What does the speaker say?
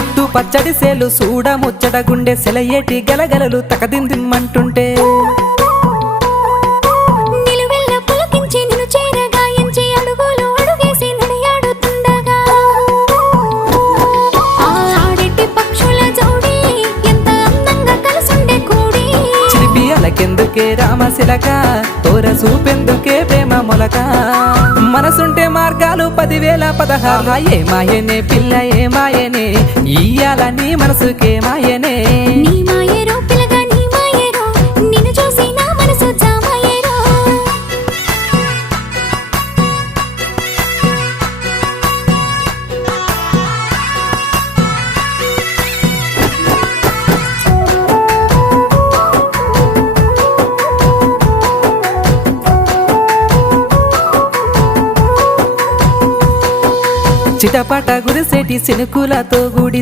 చుట్టూ పచ్చడి సేలు సూడ ముచ్చట గుండె సెలయేటి గలగలలు తకదిందిమ్మంటుంటే నిలువెల్ల పులకించి నిన్ను చేరగాయించి అడుగులు అడుగేసి నడియాడుతుండగా ఆడెట్టి పక్షుల జోడి ఎంత అందంగా కలుసుండే కూడి చిలిపి అలకెందుకే రామశిలక తోర సూపెందుకే ప్రేమ మొలక మనసుంటే మార్గాలు 10,016 ఏ మాయనే పిల్ల ఏ మాయనే ఇయ్యాల నీ మనసుకే మాయనే నీ మాయేరో పిల్లగా నీ మాయేరో నిన్ను చూసి నా మనసు జామాయేరో చిటపట గురిసేటి సినుకులతో గుడి